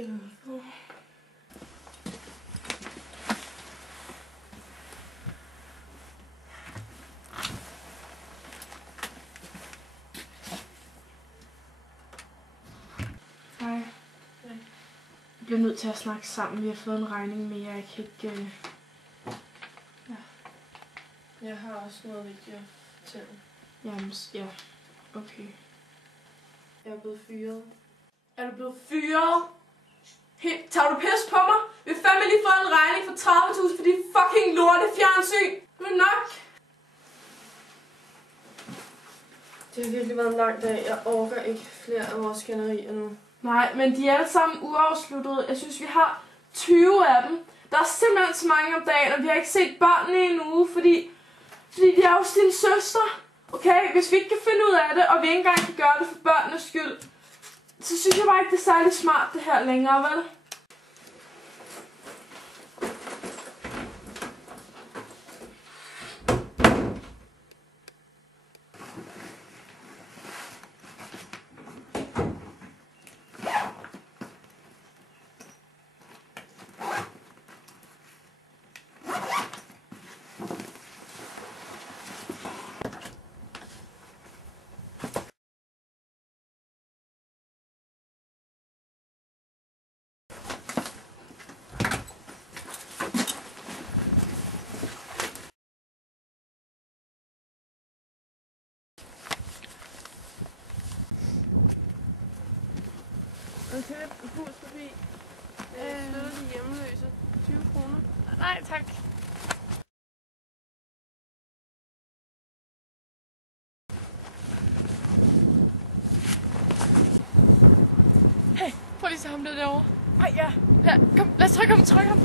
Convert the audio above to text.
helvede. Hej. Jeg bliver nødt til at snakke sammen. Vi har fået en regning mere. Jeg kan ikke... Ja. Jeg har også noget vigtigt at fortælle. Jamen, ja. Okay. Jeg er blevet fyret. Er du blevet fyret? Helt, tager du pis på mig? Vi har fandme lige fået en regning for 30.000 for de fucking lorte fjernsyn. Nu er det nok. Det har virkelig været en lang dag. Jeg orker ikke flere af vores skænderier nu. Nej, men de er alle sammen uafsluttede. Jeg synes, vi har 20 af dem. Der er simpelthen så mange om dagen, og vi har ikke set børnene i en uge, fordi de er jo din søster. Okay, hvis vi ikke kan finde ud af det, og vi ikke engang kan gøre det for børnenes skyld, så synes jeg bare ikke, det er særlig smart det her længere, vel? Okay, et bus forbi. Støtter de hjemløse. 20 kroner. Nej, tak. Hey, prøv lige at se ham der derovre. Ej, ja. Kom, lad os trykke ham.